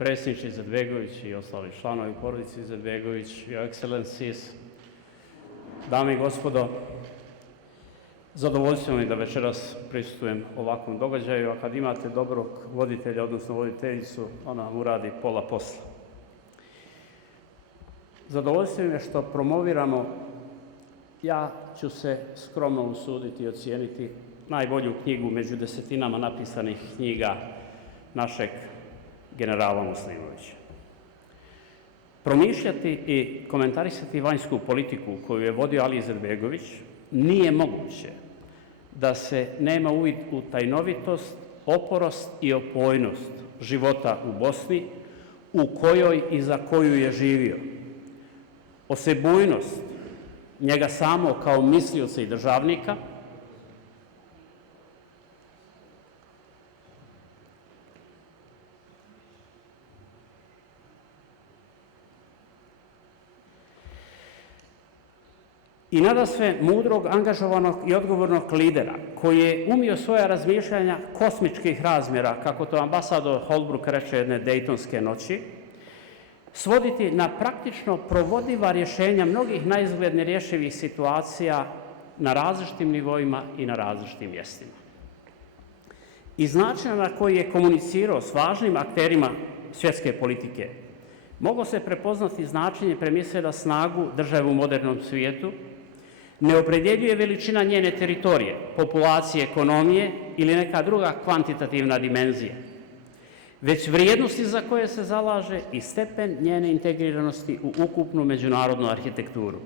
predsjedniče Izetbegović i ostali članovi porodice Izetbegović, Your Excellencies, dame i gospodo, zadovoljstvo mi da večeras prisustvujem ovakvom događaju, a kad imate dobrog voditelja, odnosno voditeljicu, ona vam uradi pola posla. Zadovoljstvo mi je što promoviramo, ja ću se skromno usuditi i ocijeniti najbolju knjigu među desetinama napisanih knjiga našeg generala Muslimovića. Promišljati i komentarisati vanjsku politiku koju je vodio Ali Izetbegović nije moguće da se nema uvid u tajnovitost, oporost i opojnost života u Bosni u kojoj i za koju je živio. Osebujnost njega samo kao mislioca i državnika, i nadasve mudrog, angažovanog i odgovornog lidera koji je umio svoja razmišljanja kosmičkih razmjera, kako to ambasador Holbrooke reče jedne Dejtonske noći, svoditi na praktično provodiva rješenja mnogih naizgled nerješivih situacija na različitim nivoima i na različitim mjestima. Iz načina na koji je komunicirao s važnim akterima svjetske politike moglo se prepoznati značenje premise da snagu države u modernom svijetu ne opredjeljuje veličina njene teritorije, populacije, ekonomije ili neka druga kvantitativna dimenzija, već vrijednosti za koje se zalaže i stepen njene integriranosti u ukupnu međunarodnu arhitekturu.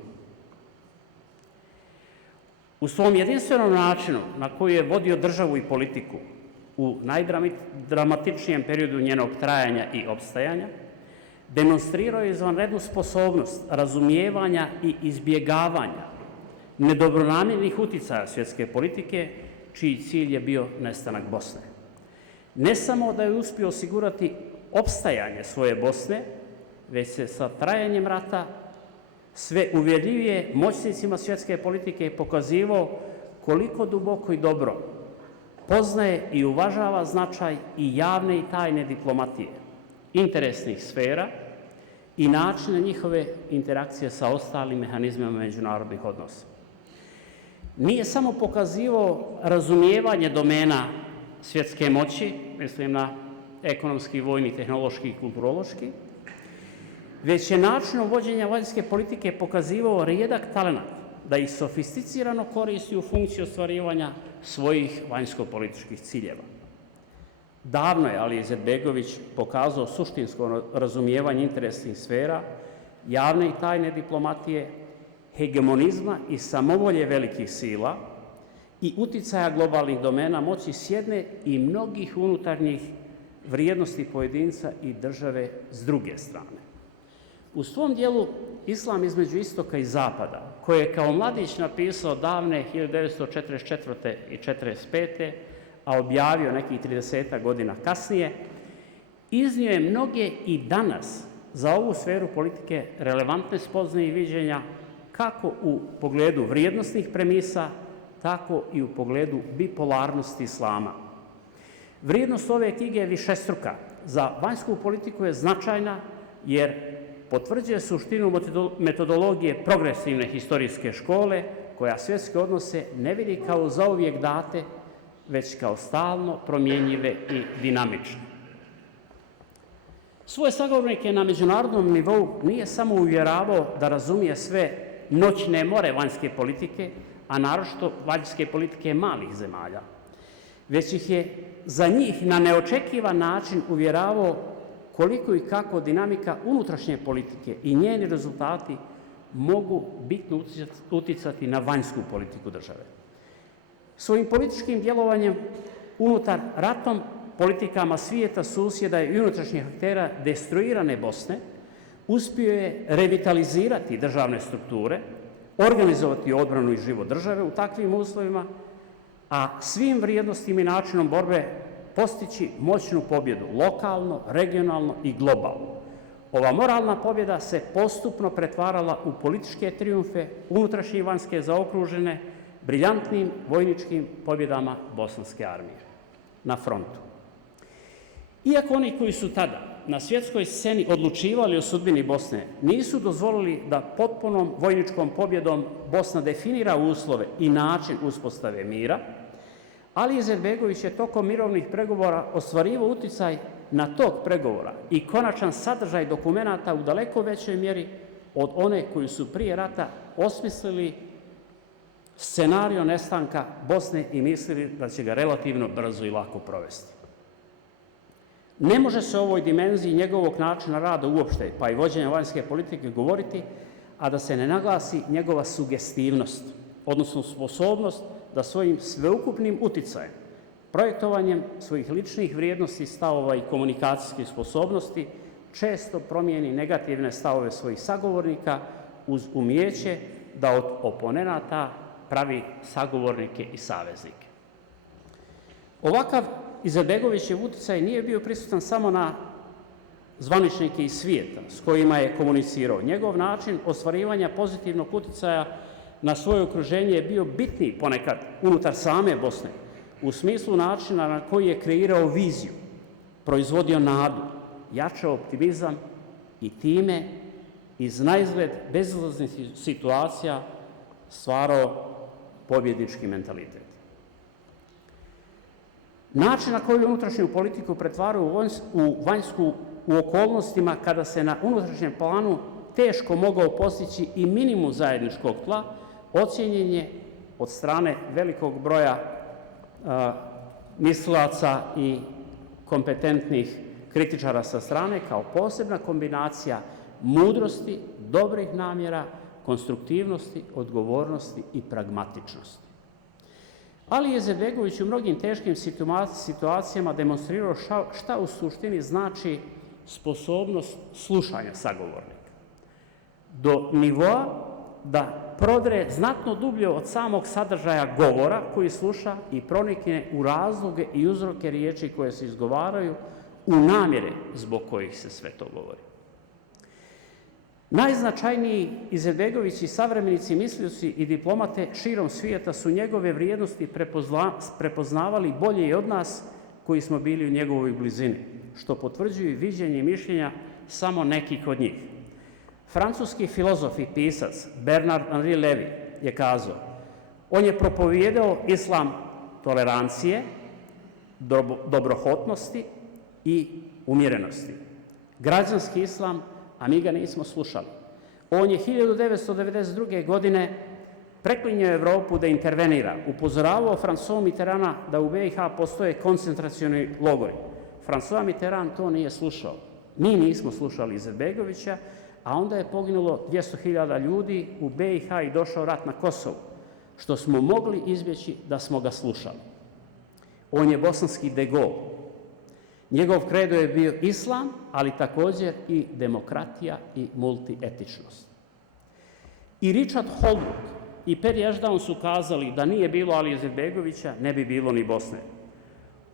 U svom jedinstvenom načinu na koji je vodio državu i politiku u najdramatičnijem periodu njenog trajanja i opstajanja, demonstrirao je izvanrednu sposobnost razumijevanja i izbjegavanja nedobronamjernih uticaja svjetske politike, čiji cilj je bio nestanak Bosne. Ne samo da je uspio osigurati opstajanje svoje Bosne, već se sa trajanjem rata sve uvjerljivije moćnicima svjetske politike pokazivao koliko duboko i dobro poznaje i uvažava značaj i javne i tajne diplomatije, interesnih sfera i načina njihove interakcije sa ostalim mehanizmima međunarodnih odnosa. Nije samo pokazivao razumijevanje domena svjetske moći, mislim na ekonomski, vojni, tehnološki i kulturološki, već je načinom vođenja vanjske politike pokazivao rijedak talenat da ih sofisticirano koristi u funkciji ostvarivanja svojih vanjsko-političkih ciljeva. Davno je Ali Izetbegović pokazao suštinsko razumijevanje interesnih sfera, javne i tajne diplomatije, hegemonizma i samovolje velikih sila i uticaja globalnih domena moći s jedne i mnogih unutarnjih vrijednosti pojedinca i države s druge strane. U svom dijelu Islam između istoka i zapada, koje je kao mladić napisao davne 1944. i 1945. a objavio nekih 30 godina kasnije, iznio je mnoge i danas za ovu sferu politike relevantne spoznaje i viđenja kako u pogledu vrijednosnih premisa, tako i u pogledu bipolarnosti islama. Vrijednost ove knjige je višestruka. Za vanjsku politiku je značajna jer potvrđuje suštinu metodologije progresivne historijske škole koja svjetske odnose ne vidi kao zauvijek date, već kao stalno promjenjive i dinamične. Svoje sagovornike na međunarodnom nivou nije samo uvjeravao da razumije sve noćne more vanjske politike, a naročito vanjske politike malih zemalja, već ih je za njih na neočekivan način uvjeravao koliko i kako dinamika unutrašnje politike i njeni rezultati mogu bitno uticati na vanjsku politiku države. Svojim političkim djelovanjem unutar ratom, politikama svijeta, susjeda i unutrašnjih aktera destruirane Bosne, uspio je revitalizirati državne strukture, organizovati odbranu i život države u takvim uslovima, a svim vrijednostima i načinom borbe postići moćnu pobjedu lokalno, regionalno i globalno. Ova moralna pobjeda se postupno pretvarala u političke trijumfe, unutrašnje i vanjske zaokružene briljantnim vojničkim pobjedama bosanske armije na frontu. Iako oni koji su tada na svjetskoj sceni odlučivali o sudbini Bosne, nisu dozvolili da potpunom vojničkom pobjedom Bosna definira uslove i način uspostave mira. Alija Izetbegović je tokom mirovnih pregovora ostvarivao uticaj na tok pregovora i konačan sadržaj dokumenata u daleko većoj mjeri od one koji su prije rata osmislili scenario nestanka Bosne i mislili da će ga relativno brzo i lako provesti. Ne može se o ovoj dimenziji njegovog načina rada uopšte, pa i vođenja vanjske politike govoriti, a da se ne naglasi njegova sugestivnost, odnosno sposobnost da svojim sveukupnim uticajem, projektovanjem svojih ličnih vrijednosti, stavova i komunikacijskih sposobnosti često promijeni negativne stavove svojih sagovornika uz umijeće da od oponenata pravi sagovornike i saveznike. Ovakav Izetbegovićev uticaj nije bio prisutan samo na zvaničnike iz svijeta s kojima je komunicirao. Njegov način ostvarivanja pozitivnog uticaja na svoje okruženje je bio bitniji ponekad unutar same Bosne, u smislu načina na koji je kreirao viziju, proizvodio nadu, jačao optimizam i time iz naizgled bezizlaznih situacija stvarao pobjednički mentalitet. Način na koji unutrašnju politiku pretvarao u vanjsku u okolnostima kada se na unutrašnjem planu teško mogao postići i minimum zajedničkog tla, ocijenjen je od strane velikog broja mislilaca i kompetentnih kritičara sa strane kao posebna kombinacija mudrosti, dobrih namjera, konstruktivnosti, odgovornosti i pragmatičnosti. Alija Izetbegović u mnogim teškim situacijama demonstrirao šta u suštini znači sposobnost slušanja sagovornika. Do nivoa da prodre znatno dublje od samog sadržaja govora koji sluša i pronikne u razloge i uzroke riječi koje se izgovaraju u namjere zbog kojih se sve to govori. Najznačajniji Izetbegovići savremenici, mislioci i diplomate širom svijeta su njegove vrijednosti prepoznavali bolje i od nas koji smo bili u njegovoj blizini, što potvrđuju viđenje i mišljenja samo nekih od njih. Francuski filozof i pisac Bernard Henri Lévy je kazao: on je propovijedao islam tolerancije, dobrohotnosti i umjerenosti. Građanski islam, a mi ga nismo slušali. On je 1992. godine preklinjao Evropu da intervenira, upozoravao François Mitterranda da u BiH postoje koncentracioni logori. François Mitterrand to nije slušao. Mi nismo slušali Izetbegovića, a onda je poginulo 200.000 ljudi u BiH i došao rat na Kosovu, što smo mogli izbjeći da smo ga slušali. On je bosanski de Gaulle. Njegov kredo je bio islam, ali također i demokratija i multietičnost. I Richard Holbrooke i Perry Ashdown su kazali da nije bilo Alije Izetbegovića, ne bi bilo ni Bosne.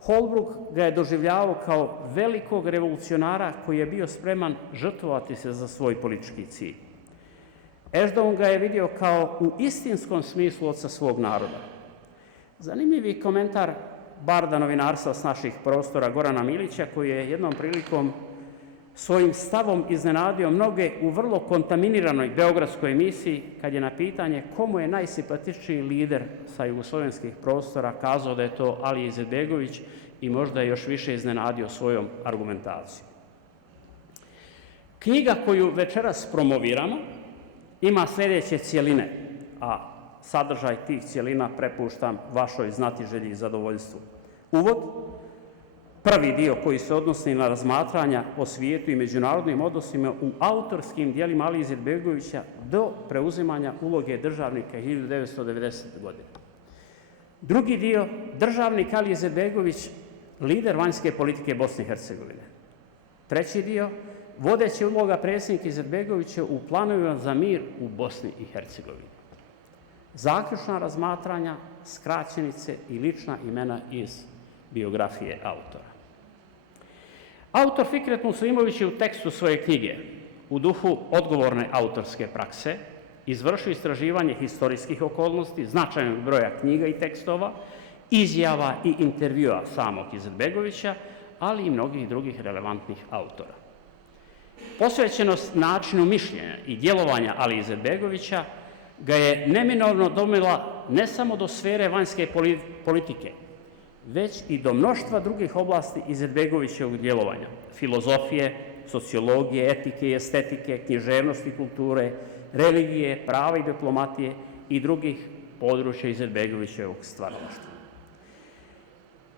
Holbrooke ga je doživljavao kao velikog revolucionara koji je bio spreman žrtvovati se za svoj politički cilj. Ashdown ga je vidio kao u istinskom smislu oca svog naroda. Zanimljivi komentar barda novinarstva s naših prostora Gorana Milića, koji je jednom prilikom svojim stavom iznenadio mnoge u vrlo kontaminiranoj beogradskoj emisiji, kad je na pitanje komu je najsimpatičniji lider sa jugoslovenskih prostora kazao da je to Alija Izetbegović i možda je još više iznenadio svojom argumentacijom. Knjiga koju večeras promoviramo ima sljedeće cjeline, a sadržaj tih cjelina prepuštam vašoj znatiželji i zadovoljstvu. Uvod, prvi dio koji se odnosi na razmatranja o svijetu i međunarodnim odnosima u autorskim dijelima Alije Izetbegovića do preuzimanja uloge državnika 1990. godine. Drugi dio, državnik Alija Izetbegović, lider vanjske politike Bosne i Hercegovine. Treći dio, vodeća uloga predsjednika Izetbegovića u planovima za mir u Bosni i Hercegovini. Zaključna razmatranja, skraćenice i lična imena iz biografije autora. Autor Fikret Muslimović je u tekstu svoje knjige u duhu odgovorne autorske prakse izvršio istraživanje historijskih okolnosti, značajnog broja knjiga i tekstova, izjava i intervjua samog Izetbegovića, ali i mnogih drugih relevantnih autora. Posvećenost načinu mišljenja i djelovanja Alije Izetbegovića ga je neminovno dovela ne samo do sfere vanjske politike, već i do mnoštva drugih oblasti Izetbegovićevog djelovanja, filozofije, sociologije, etike i estetike, književnosti, kulture, religije, prava i diplomatije i drugih područja Izetbegovićevog stvaralaštva.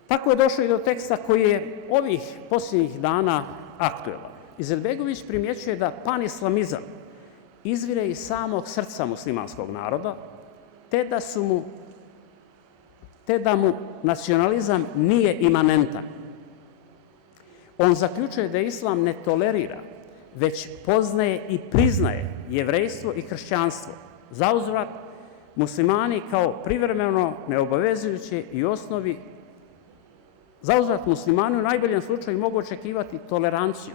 Tako je došlo i do teksta koji je ovih posljednjih dana aktuelan. Izetbegović primjećuje da panislamizam izvire iz samog srca muslimanskog naroda, te da mu nacionalizam nije imanentan. On zaključuje da islam ne tolerira, već poznaje i priznaje jevrejstvo i kršćanstvo. Zauzvrat, muslimani kao privremeno neobavezujuće i osnovi Zauzvrat muslimani u najboljem slučaju mogu očekivati toleranciju,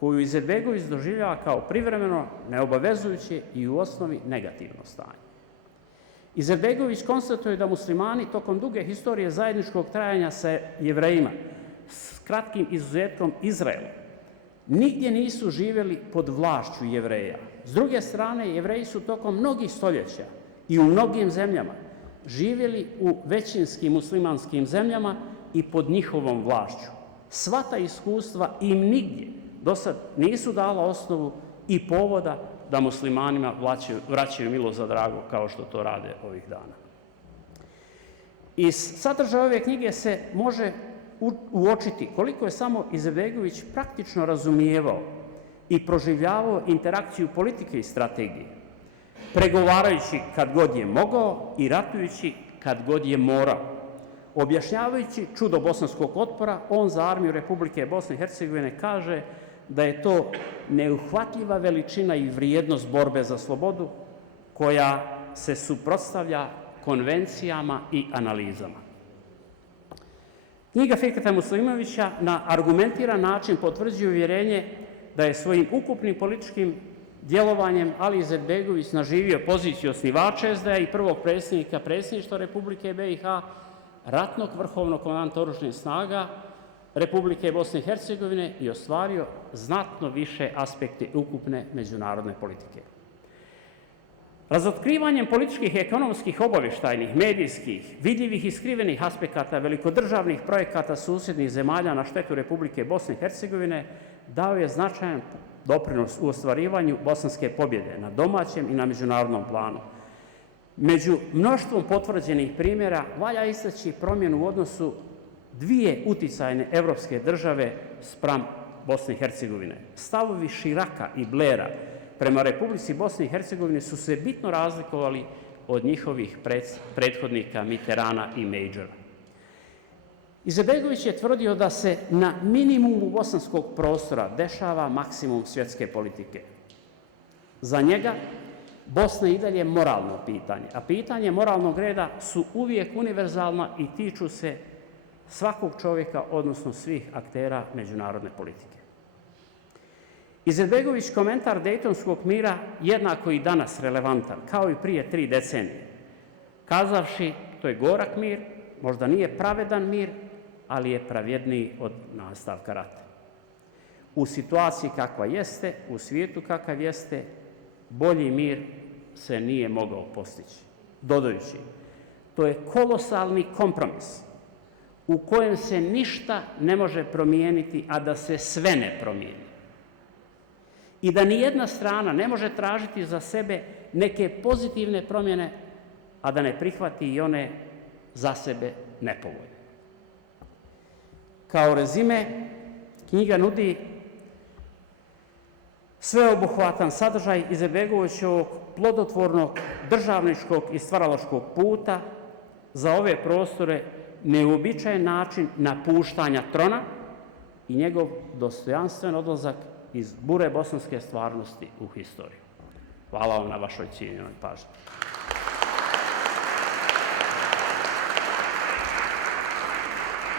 koju Izetbegović doživljava kao privremeno neobavezujuće i u osnovi negativno stanje. Izetbegović konstatuje da muslimani tokom duge historije zajedničkog trajanja sa Jevrejima, s kratkim izuzetkom Izraela, nigdje nisu živjeli pod vlašću Jevreja. S druge strane, Jevreji su tokom mnogih stoljeća i u mnogim zemljama živjeli u većinskim muslimanskim zemljama i pod njihovom vlašću. Sva ta iskustva im nigdje do sad nisu dala osnovu i povoda da muslimanima vraćaju milost za drago kao što to rade ovih dana. Iz sadržaja ove knjige se može uočiti koliko je samo Izetbegović praktično razumijevao i proživljavao interakciju politike i strategije, pregovarajući kad god je mogao i ratujući kad god je morao. Objašnjavajući čudo bosanskog otpora, on za armiju Republike Bosne i Hercegovine kaže da je to neuhvatljiva veličina i vrijednost borbe za slobodu koja se suprotstavlja konvencijama i analizama. Knjiga Fiketa Muslimovića na argumentiran način potvrđuje uvjerenje da je svojim ukupnim političkim djelovanjem Alija Izetbegović naživio poziciju osnivača SDA i prvog predsjedništva Republike BiH, ratnog vrhovnog komandanta oružanih snaga Republike Bosne i Hercegovine i ostvario znatno više aspekte ukupne međunarodne politike. Razotkrivanjem političkih i ekonomskih, obavještajnih, medijskih, vidljivih i skrivenih aspekata velikodržavnih projekata susjednih zemalja na štetu Republike Bosne i Hercegovine dao je značajan doprinos u ostvarivanju bosanske pobjede na domaćem i na međunarodnom planu. Među mnoštvom potvrđenih primjera valja istaći promjenu u odnosu dvije uticajne evropske države spram Bosne i Hercegovine. Stavovi Širaka i Blera prema Republici Bosne i Hercegovine su se bitno razlikovali od njihovih prethodnika Mitterranda i Majora. Izetbegović je tvrdio da se na minimumu bosanskog prostora dešava maksimum svjetske politike. Za njega Bosna je i dalje moralno pitanje, a pitanje moralnog reda su uvijek univerzalna i tiču se svakog čovjeka, odnosno svih aktera međunarodne politike. Izetbegović komentar Dejtonskog mira jednako i danas relevantan, kao i prije 3 decenije, kazavši to je gorak mir, možda nije pravedan mir, ali je pravedniji od nastavka rata. U situaciji kakva jeste, u svijetu kakav jeste, bolji mir se nije mogao postići. Dodajući, to je kolosalni kompromis u kojem se ništa ne može promijeniti, a da se sve ne promijeni. I da nijedna strana ne može tražiti za sebe neke pozitivne promjene, a da ne prihvati i one za sebe nepovoljne. Kao rezime, knjiga nudi sveobuhvatan sadržaj Izetbegovićevog plodotvornog državničkog i stvaralačkog puta za ove prostore, neuobičajen način napuštanja trona i njegov dostojanstven odlazak iz bure bosanske stvarnosti u historiju. Hvala vam na vašoj cijenjenoj pažnji.